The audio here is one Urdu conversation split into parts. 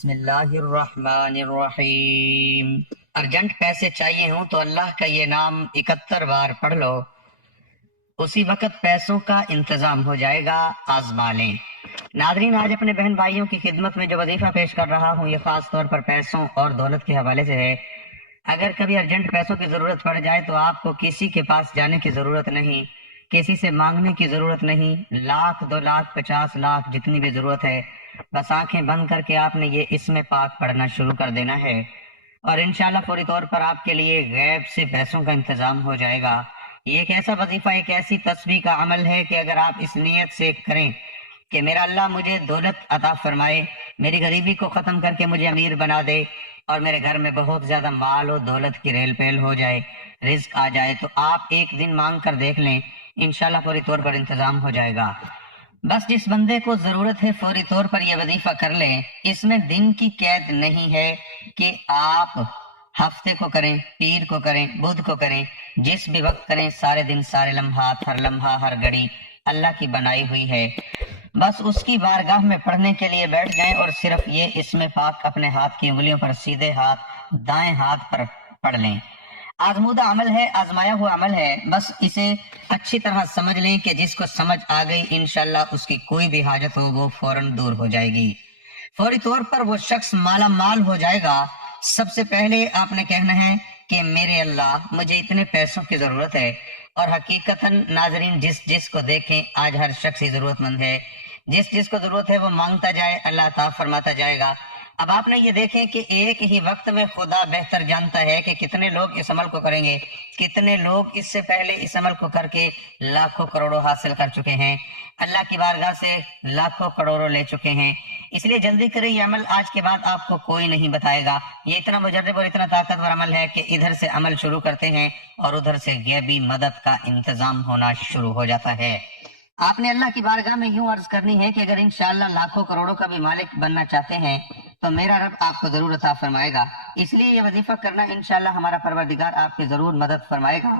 بسم اللہ الرحمن الرحیم۔ ارجنٹ پیسے چاہیے ہوں تو اللہ کا یہ نام 71 بار پڑھ لو، اسی وقت پیسوں کا انتظام ہو جائے گا، آزما لیں۔ ناظرین، آج اپنے بہن بھائیوں کی خدمت میں جو وظیفہ پیش کر رہا ہوں یہ خاص طور پر پیسوں اور دولت کے حوالے سے ہے۔ اگر کبھی ارجنٹ پیسوں کی ضرورت پڑ جائے تو آپ کو کسی کے پاس جانے کی ضرورت نہیں، کسی سے مانگنے کی ضرورت نہیں، 1,00,000 2,00,000 50 لاکھ جتنی بھی ضرورت ہے، بس آنکھیں بند کر کے آپ نے یہ اسم پاک پڑھنا شروع کر دینا ہے اور انشاءاللہ فوری طور پر آپ کے لیے غیب سے پیسوں کا انتظام ہو جائے گا۔ یہ ایک ایسا وظیفہ، ایک ایسی تسبیح کا عمل ہے کہ اگر آپ اس نیت سے کریں کہ میرا اللہ مجھے دولت عطا فرمائے، میری غریبی کو ختم کر کے مجھے امیر بنا دے اور میرے گھر میں بہت زیادہ مال و دولت کی ریل پیل ہو جائے، رزق آ جائے، تو آپ ایک دن مانگ کر دیکھ لیں، انشاءاللہ فوری طور پر انتظام ہو جائے گا۔ بس جس بندے کو ضرورت ہے فوری طور پر یہ وظیفہ کر لیں۔ اس میں دن کی قید نہیں ہے کہ آپ ہفتے کو کریں، پیر کو کریں، بدھ کو کریں، جس بھی وقت کریں، سارے دن، سارے لمحات، ہر لمحہ، ہر گھڑی اللہ کی بنائی ہوئی ہے۔ بس اس کی بارگاہ میں پڑھنے کے لیے بیٹھ جائیں اور صرف یہ اسم پاک اپنے ہاتھ کی انگلیوں پر، سیدھے ہاتھ دائیں ہاتھ پر پڑھ لیں۔ آزمودہ عمل ہے، آزمایا ہوا عمل ہے، بس اسے اچھی طرح سمجھ لیں کہ جس کو سمجھ آ گئی انشاءاللہ اس کی کوئی بھی حاجت ہو وہ فوراً دور ہو جائے گی، فوری طور پر وہ شخص مالا مال ہو جائے گا۔ سب سے پہلے آپ نے کہنا ہے کہ میرے اللہ مجھے اتنے پیسوں کی ضرورت ہے، اور حقیقتاً ناظرین جس جس کو دیکھیں آج ہر شخص ہی ضرورت مند ہے، جس جس کو ضرورت ہے وہ مانگتا جائے، اللہ عطا فرماتا جائے گا۔ اب آپ نے یہ دیکھیں کہ ایک ہی وقت میں خدا بہتر جانتا ہے کہ کتنے لوگ اس عمل کو کریں گے، کتنے لوگ اس سے پہلے اس عمل کو کر کے لاکھوں کروڑوں حاصل کر چکے ہیں، اللہ کی بارگاہ سے لاکھوں کروڑوں لے چکے ہیں۔ اس لیے جلدی کریں، یہ عمل آج کے بعد آپ کو کوئی نہیں بتائے گا۔ یہ اتنا مجرب اور اتنا طاقتور عمل ہے کہ ادھر سے عمل شروع کرتے ہیں اور ادھر سے غیبی مدد کا انتظام ہونا شروع ہو جاتا ہے۔ آپ نے اللہ کی بارگاہ میں یوں عرض کرنی ہے کہ اگر انشاءاللہ لاکھوں کروڑوں کا بھی مالک بننا چاہتے ہیں تو میرا رب آپ کو ضرور عطا فرمائے گا۔ اس لیے یہ وظیفہ کرنا، انشاءاللہ ہمارا پروردگار آپ کی ضرور مدد فرمائے گا۔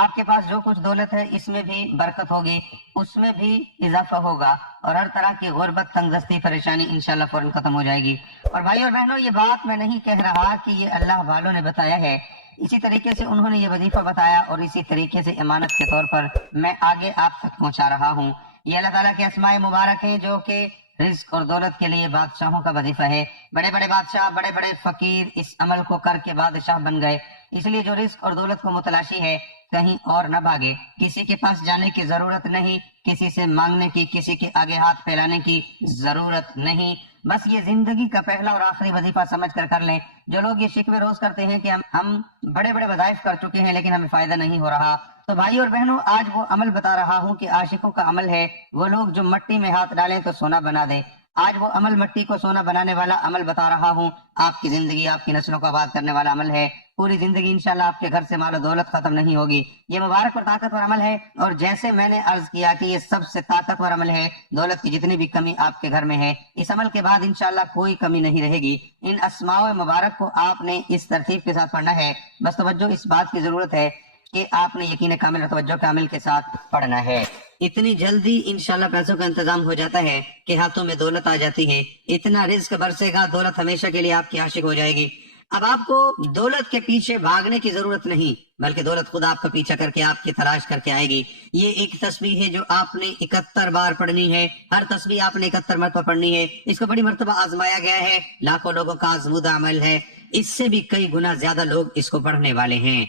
آپ کے پاس جو کچھ دولت ہے اس میں بھی برکت ہوگی، اس میں بھی اضافہ ہوگا، اور ہر طرح کی غربت، تنگدستی، پریشانی انشاءاللہ فوراً ختم ہو جائے گی۔ اور بھائی اور بہنوں، یہ بات میں نہیں کہہ رہا کہ یہ اللہ والوں نے بتایا ہے، اسی طریقے سے انہوں نے یہ وظیفہ بتایا اور اسی طریقے سے امانت کے طور پر میں آگے آپ تک پہنچا رہا ہوں۔ یہ اللہ تعالیٰ کے اسماء مبارک ہیں جو کہ رزق اور دولت کے لیے بادشاہوں کا وظیفہ ہے۔ بڑے بڑے بادشاہ، بڑے بڑے فقیر اس عمل کو کر کے بادشاہ بن گئے۔ اس لیے جو رزق اور دولت کو متلاشی ہے کہیں اور نہ بھاگے، کسی کے پاس جانے کی ضرورت نہیں، کسی سے مانگنے کی، کسی کے آگے ہاتھ پھیلانے کی ضرورت نہیں۔ بس یہ زندگی کا پہلا اور آخری وظیفہ سمجھ کر کر لیں۔ جو لوگ یہ شکوے روز کرتے ہیں کہ ہم بڑے بڑے وظائف کر چکے ہیں لیکن ہمیں فائدہ نہیں ہو رہا، تو بھائی اور بہنوں آج وہ عمل بتا رہا ہوں کہ عاشقوں کا عمل ہے، وہ لوگ جو مٹی میں ہاتھ ڈالیں تو سونا بنا دیں۔ آج وہ عمل مٹی کو سونا بنانے والا عمل بتا رہا ہوں۔ آپ کی زندگی، آپ کی نسلوں کو آباد کرنے والا عمل ہے۔ پوری زندگی انشاءاللہ آپ کے گھر سے مال و دولت ختم نہیں ہوگی۔ یہ مبارک اور طاقتور عمل ہے، اور جیسے میں نے عرض کیا کہ یہ سب سے طاقتور عمل ہے، دولت کی جتنی بھی کمی آپ کے گھر میں ہے اس عمل کے بعد انشاءاللہ کوئی کمی نہیں رہے گی۔ ان اسماء مبارک کو آپ نے اس ترتیب کے ساتھ پڑھنا ہے۔ بس توجہ اس بات کی ضرورت ہے کہ آپ نے یقین کامل اور توجہ کامل کے ساتھ پڑھنا ہے۔ اتنی جلدی انشاءاللہ پیسوں کا انتظام ہو جاتا ہے کہ ہاتھوں میں دولت آ جاتی ہے، اتنا رزق برسے گا، دولت ہمیشہ کے لیے آپ کی عاشق ہو جائے گی۔ اب آپ کو دولت کے پیچھے بھاگنے کی ضرورت نہیں، بلکہ دولت خود آپ کا پیچھا کر کے آپ کی تلاش کر کے آئے گی۔ یہ ایک تسبیح ہے جو آپ نے 71 بار پڑھنی ہے، ہر تسبیح آپ نے 71 مرتبہ پڑھنی ہے۔ اس کو بڑی مرتبہ آزمایا گیا ہے، لاکھوں لوگوں کا آزمودہ عمل ہے، اس سے بھی کئی گنا زیادہ لوگ اس کو پڑھنے والے ہیں۔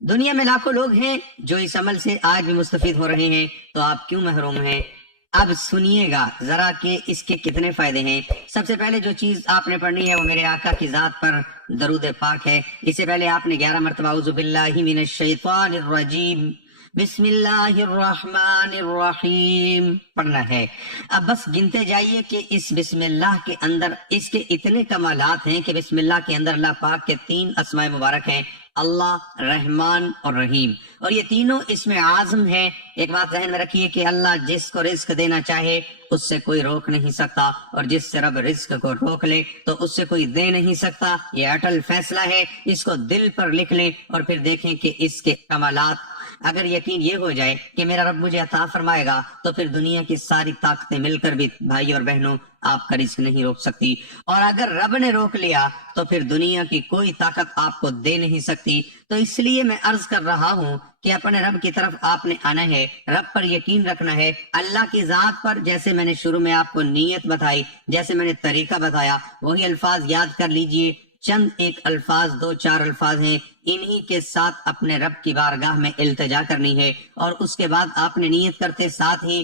دنیا میں لاکھوں لوگ ہیں جو اس عمل سے آج بھی مستفید ہو رہے ہیں، تو آپ کیوں محروم ہیں؟ اب سنیے گا ذرا کہ اس کے کتنے فائدے ہیں۔ سب سے پہلے جو چیز آپ نے پڑھنی ہے وہ میرے آقا کی ذات پر درود پاک ہے۔ اس سے پہلے آپ نے 11 مرتبہ اعوذ باللہ من الشیطان الرجیم بسم اللہ الرحمن الرحیم پڑھنا ہے۔ اب بس گنتے جائیے کہ اس بسم اللہ کے اندر اس کے اتنے کمالات ہیں کہ بسم اللہ کے اندر اللہ پاک کے 3 اسماء مبارک ہیں، اللہ، رحمان اور رحیم، اور یہ تینوں اسم اعظم ہیں۔ ایک بات ذہن میں رکھیے کہ اللہ جس کو رزق دینا چاہے اس سے کوئی روک نہیں سکتا، اور جس سے رب رزق کو روک لے تو اس سے کوئی دے نہیں سکتا۔ یہ اٹل فیصلہ ہے، اس کو دل پر لکھ لیں اور پھر دیکھیں کہ اس کے کمالات اگر یقین یہ ہو جائے کہ میرا رب مجھے عطا فرمائے گا تو پھر دنیا کی ساری طاقتیں مل کر بھی بھائی اور بہنوں آپ کا رزق نہیں روک سکتی، اور اگر رب نے روک لیا تو پھر دنیا کی کوئی طاقت آپ کو دے نہیں سکتی۔ تو اس لیے میں عرض کر رہا ہوں کہ اپنے رب کی طرف آپ نے آنا ہے، رب پر یقین رکھنا ہے، اللہ کی ذات پر، جیسے میں نے شروع میں آپ کو نیت بتائی، جیسے میں نے طریقہ بتایا، وہی الفاظ یاد کر لیجئے۔ چند ایک الفاظ، 2-4 الفاظ ہیں، انہی کے ساتھ اپنے رب کی بارگاہ میں التجا کرنی ہے، اور اس کے بعد آپ نے نیت کرتے ساتھ ہی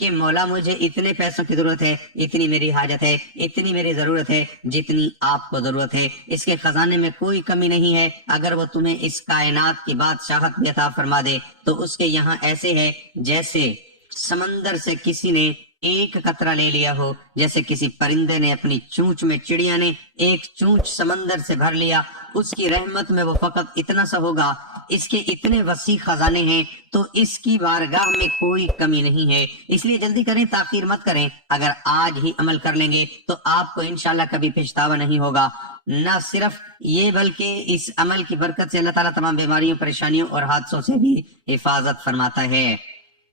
کہ مولا مجھے اتنے پیسوں کی ضرورت ہے، اتنی میری حاجت ہے، اتنی میری ضرورت ہے جتنی آپ کو ضرورت ہے، اس کے خزانے میں کوئی کمی نہیں ہے۔ اگر وہ تمہیں اس کائنات کی بادشاہت بھی عطا فرما دے تو اس کے یہاں ایسے ہے جیسے سمندر سے کسی نے ایک قطرہ لے لیا ہو، جیسے کسی پرندے نے اپنی چونچ میں، چڑیا نے ایک چونچ سمندر سے بھر لیا، اس کی رحمت میں وہ فقط اتنا سا ہوگا، اس کے اتنے وسیع خزانے ہیں، تو اس کی بارگاہ میں کوئی کمی نہیں ہے۔ اس لیے جلدی کریں، تاخیر مت کریں، اگر آج ہی عمل کر لیں گے تو آپ کو انشاءاللہ کبھی پچھتاوا نہیں ہوگا۔ نہ صرف یہ بلکہ اس عمل کی برکت سے اللہ تعالیٰ تمام بیماریوں، پریشانیوں اور حادثوں سے بھی حفاظت فرماتا ہے،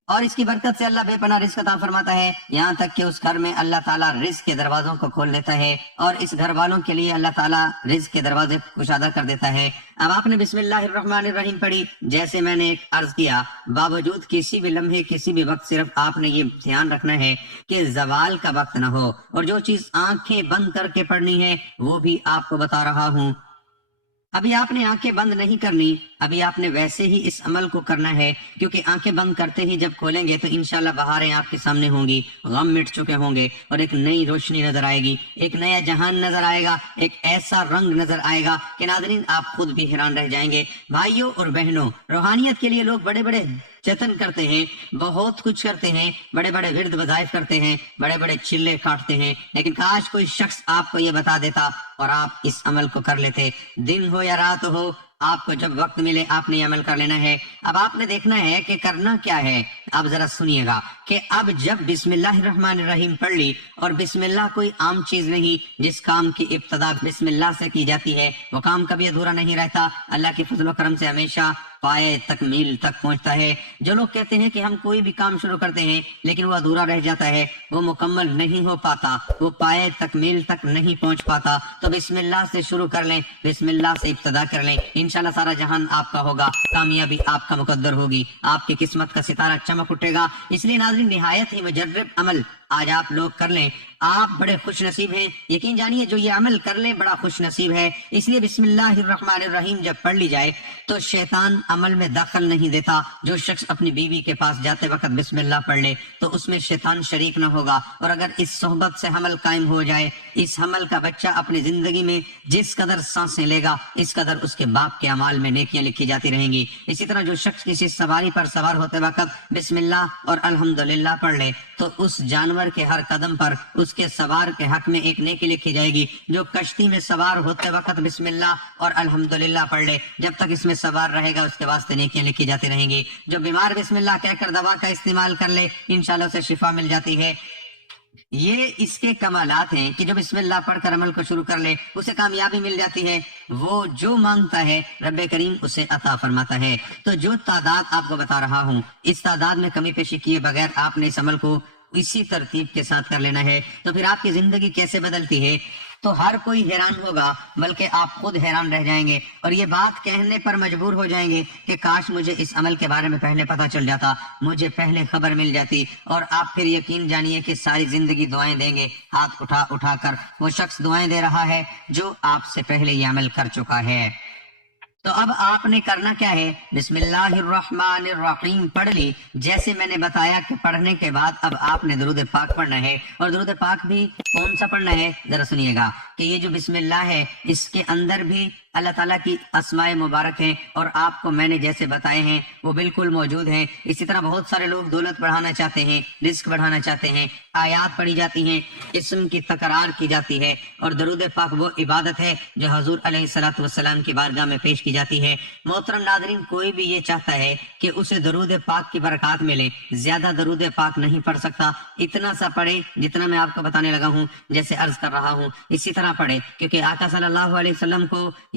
اور اس کی برکت سے اللہ بے پناہ رزق عطا فرماتا ہے، یہاں تک کہ اس گھر میں اللہ تعالیٰ رزق کے دروازوں کو کھول دیتا ہے، اور اس گھر والوں کے لیے اللہ تعالیٰ رزق کے دروازے کشادہ کر دیتا ہے۔ اب آپ نے بسم اللہ الرحمن الرحیم پڑھی، جیسے میں نے ایک عرض کیا، باوجود کسی بھی لمحے، کسی بھی وقت صرف آپ نے یہ دھیان رکھنا ہے کہ زوال کا وقت نہ ہو، اور جو چیز آنکھیں بند کر کے پڑھنی ہے وہ بھی آپ کو بتا رہا ہوں۔ ابھی آپ نے آنکھیں بند نہیں کرنی، ابھی آپ نے ویسے ہی اس عمل کو کرنا ہے، کیونکہ آنکھیں بند کرتے ہی جب کھولیں گے تو انشاءاللہ بہاریں آپ کے سامنے ہوں گی، غم مٹ چکے ہوں گے، اور ایک نئی روشنی نظر آئے گی، ایک نیا جہان نظر آئے گا، ایک ایسا رنگ نظر آئے گا کہ ناظرین آپ خود بھی حیران رہ جائیں گے۔ بھائیوں اور بہنوں، روحانیت کے لیے لوگ بڑے بڑے جتن کرتے ہیں، بہت کچھ کرتے ہیں، بڑے بڑے ورد وظائف کرتے ہیں، بڑے بڑے چلے کاٹتے ہیں، لیکن کاش کوئی شخص آپ کو یہ بتا دیتا اور آپ اس عمل کو کر لیتے۔ دن ہو یا رات ہو، آپ کو جب وقت ملے آپ نے یہ عمل کر لینا ہے۔ اب آپ نے دیکھنا ہے کہ کرنا کیا ہے۔ اب ذرا سنیے گا کہ اب جب بسم اللہ الرحمن الرحیم پڑھ لی، اور بسم اللہ کوئی عام چیز نہیں، جس کام کی ابتدا بسم اللہ سے کی جاتی ہے وہ کام کبھی ادھورا نہیں رہتا، اللہ کے فضل و کرم سے ہمیشہ پائے تکمیل تک پہنچتا ہے۔ جو لوگ کہتے ہیں کہ ہم کوئی بھی کام شروع کرتے ہیں لیکن وہ ادھورا رہ جاتا ہے، وہ مکمل نہیں ہو پاتا، وہ پائے تکمیل تک نہیں پہنچ پاتا، تو بسم اللہ سے شروع کر لیں، بسم اللہ سے ابتدا کر لیں، انشاءاللہ سارا جہان آپ کا ہوگا، کامیابی آپ کا مقدر ہوگی، آپ کی قسمت کا ستارہ چمک اٹھے گا۔ اس لیے ناظرین نہایت ہی مجرب عمل آج آپ لوگ کر لیں، آپ بڑے خوش نصیب ہیں، یقین جانیے جو یہ عمل کر لیں بڑا خوش نصیب ہے۔ اس لیے بسم اللہ الرحمن الرحیم جب پڑھ لی جائے تو شیطان عمل میں دخل نہیں دیتا۔ جو شخص اپنی بیوی کے پاس جاتے وقت بسم اللہ پڑھ لے تو اس میں شیطان شریک نہ ہوگا، اور اگر اس صحبت سے حمل قائم ہو جائے، اس حمل کا بچہ اپنی زندگی میں جس قدر سانسیں لے گا اس قدر اس کے باپ کے اعمال میں نیکیاں لکھی جاتی رہیں گی۔ اسی طرح جو شخص کسی سواری پر سوار ہوتے وقت بسم اللہ اور الحمدللہ پڑھ لے تو اس جانور کے ہر قدم پر اس کے سوار کے حق میں ایک نیکی لکھی جائے گی۔ جو کشتی میں سوار ہوتے وقت بسم اللہ اور الحمدللہ پڑھ لے، جب تک اس میں سوار رہے گا اس کے واسطے نیکیاں لکھی جاتی رہیں گی۔ جو بیمار بسم اللہ کہہ کر دوا کا استعمال کر لے انشاءاللہ اسے شفا مل جاتی ہے۔ یہ اس کے کمالات ہیں کہ جو بسم اللہ پڑھ کر عمل کو شروع کر لے اسے کامیابی مل جاتی ہے، وہ جو مانگتا ہے رب کریم اسے عطا فرماتا ہے۔ تو جو تعداد آپ کو بتا رہا ہوں، اس تعداد میں کمی پیشی کیے بغیر آپ نے اس عمل کو اسی ترتیب کے ساتھ کر لینا ہے، تو پھر آپ کی زندگی کیسے بدلتی ہے تو ہر کوئی حیران ہوگا، بلکہ آپ خود حیران رہ جائیں گے، اور یہ بات کہنے پر مجبور ہو جائیں گے کہ کاش مجھے اس عمل کے بارے میں پہلے پتہ چل جاتا، مجھے پہلے خبر مل جاتی۔ اور آپ پھر یقین جانیے کہ ساری زندگی دعائیں دیں گے، ہاتھ اٹھا اٹھا کر وہ شخص دعائیں دے رہا ہے جو آپ سے پہلے یہ عمل کر چکا ہے۔ تو اب آپ نے کرنا کیا ہے، بسم اللہ الرحمن الرحیم پڑھ لی، جیسے میں نے بتایا کہ پڑھنے کے بعد اب آپ نے درود پاک پڑھنا ہے، اور درود پاک بھی کون سا پڑھنا ہے ذرا سنیے گا کہ یہ جو بسم اللہ ہے اس کے اندر بھی اللہ تعالیٰ کی اسماء مبارک ہیں، اور آپ کو میں نے جیسے بتائے ہیں وہ بالکل موجود ہیں۔ اسی طرح بہت سارے لوگ دولت بڑھانا چاہتے ہیں، رزق بڑھانا چاہتے ہیں، آیات پڑھی جاتی ہیں، اسم کی تکرار کی جاتی ہے، اور درود پاک وہ عبادت ہے جو حضور علیہ الصلوۃ والسلام کی بارگاہ میں پیش کی جاتی ہے۔ محترم ناظرین، کوئی بھی یہ چاہتا ہے کہ اسے درود پاک کی برکات ملے، زیادہ درود پاک نہیں پڑھ سکتا، اتنا سا پڑھے جتنا میں آپ کو بتانے لگا ہوں، جیسے عرض کر رہا ہوں اسی طرح پڑھے، کیونکہ آقا صلی اللہ علیہ وسلم کو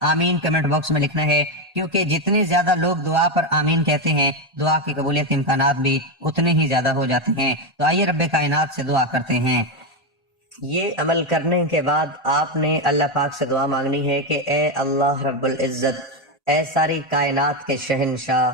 آمین کمنٹ باکس میں لکھنا ہے، کیونکہ جتنے زیادہ لوگ دعا پر آمین کہتے ہیں دعا کی قبولیت امکانات بھی اتنے ہی زیادہ ہو جاتے ہیں۔ تو آئیے رب کائنات سے دعا کرتے ہیں۔ یہ عمل کرنے کے بعد آپ نے اللہ پاک سے دعا مانگنی ہے کہ اے اللہ رب العزت، اے ساری کائنات کے شہنشاہ،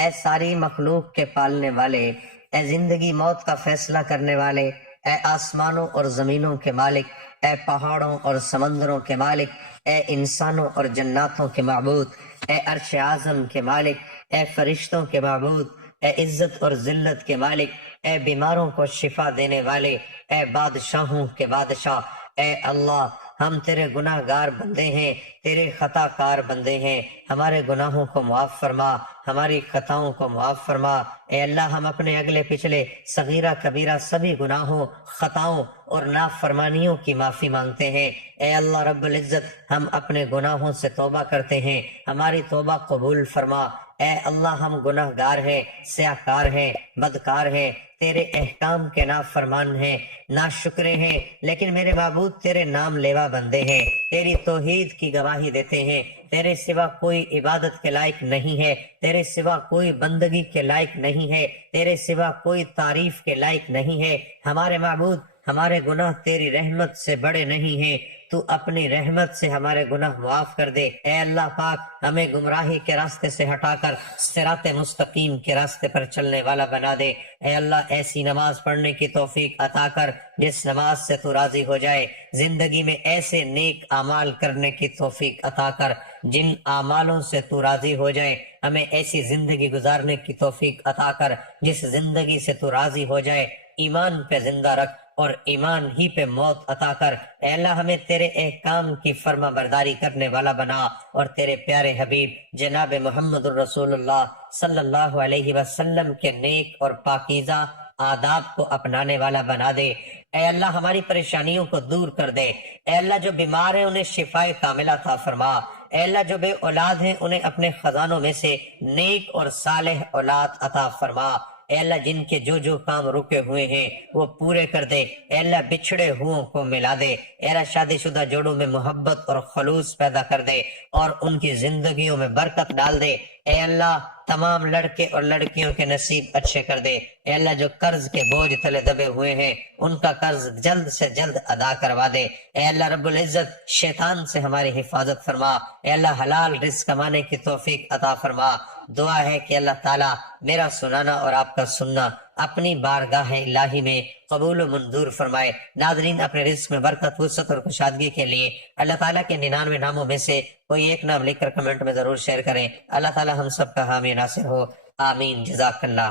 اے ساری مخلوق کے پالنے والے، اے زندگی موت کا فیصلہ کرنے والے، اے آسمانوں اور زمینوں کے مالک، اے پہاڑوں اور سمندروں کے مالک، اے انسانوں اور جناتوں کے معبود، اے عرش اعظم کے مالک، اے فرشتوں کے معبود، اے عزت اور ذلت کے مالک، اے بیماروں کو شفا دینے والے، اے بادشاہوں کے بادشاہ، اے اللہ ہم تیرے گناہ گار بندے ہیں، تیرے خطا کار بندے ہیں، ہمارے گناہوں کو معاف فرما، ہماری خطاؤں کو معاف فرما۔ اے اللہ ہم اپنے اگلے پچھلے صغیرہ کبیرہ سبھی گناہوں، خطاؤں اور نافرمانیوں کی معافی مانگتے ہیں۔ اے اللہ رب العزت ہم اپنے گناہوں سے توبہ کرتے ہیں، ہماری توبہ قبول فرما۔ اے اللہ ہم گناہ گار ہیں، سیاہکار ہیں، بدکار ہیں، تیرے احکام کے نافرمان ہیں، ناشکرے ہیں، لیکن میرے معبود تیرے نام لیوا بندے ہیں، تیری توحید کی گواہی دیتے ہیں۔ تیرے سوا کوئی عبادت کے لائق نہیں ہے، تیرے سوا کوئی بندگی کے لائق نہیں ہے، تیرے سوا کوئی تعریف کے لائق نہیں ہے۔ ہمارے معبود ہمارے گناہ تیری رحمت سے بڑے نہیں ہیں، تو اپنی رحمت سے ہمارے گناہ معاف کر دے۔ اے اللہ پاک ہمیں گمراہی کے راستے سے ہٹا کر صراط مستقیم کے راستے پر چلنے والا بنا دے۔ اے اللہ ایسی نماز پڑھنے کی توفیق عطا کر جس نماز سے تو راضی ہو جائے، زندگی میں ایسے نیک اعمال کرنے کی توفیق عطا کر جن اعمالوں سے تو راضی ہو جائے، ہمیں ایسی زندگی گزارنے کی توفیق عطا کر جس زندگی سے تو راضی ہو جائے، ایمان پہ زندہ رکھ اور ایمان ہی پہ موت عطا کر۔ اے اللہ ہمیں تیرے احکام کی فرما برداری کرنے والا بنا اور تیرے پیارے حبیب جناب محمد الرسول اللہ صلی اللہ علیہ وسلم کے نیک اور پاکیزہ آداب کو اپنانے والا بنا دے۔ اے اللہ ہماری پریشانیوں کو دور کر دے۔ اے اللہ جو بیمار ہیں انہیں شفائے کاملہ عطا فرما۔ اے اللہ جو بے اولاد ہیں انہیں اپنے خزانوں میں سے نیک اور صالح اولاد عطا فرما۔ اے اللہ جن کے جو کام رکے ہوئے ہیں وہ پورے کر دے۔ اے اللہ بچھڑے ہوں کو ملا دے۔ اے اللہ شادی شدہ جوڑوں میں محبت اور خلوص پیدا کر دے اور ان کی زندگیوں میں برکت ڈال دے۔ اے اللہ تمام لڑکے اور لڑکیوں کے نصیب اچھے کر دے۔ اے اللہ جو قرض کے بوجھ تلے دبے ہوئے ہیں ان کا قرض جلد سے جلد ادا کروا دے۔ اے اللہ رب العزت شیطان سے ہماری حفاظت فرما۔ اے اللہ حلال رزق کمانے کی توفیق عطا فرما۔ دعا ہے کہ اللہ تعالیٰ میرا سنانا اور آپ کا سننا اپنی بارگاہ الہی میں قبول و منظور فرمائے۔ ناظرین اپنے رزق میں برکت، وسعت اور کشادگی کے لیے اللہ تعالیٰ کے 99 ناموں میں سے کوئی ایک نام لکھ کر کمنٹ میں ضرور شیئر کریں۔ اللہ تعالیٰ ہم سب کا حامی ناصر ہو، آمین، جزاک اللہ۔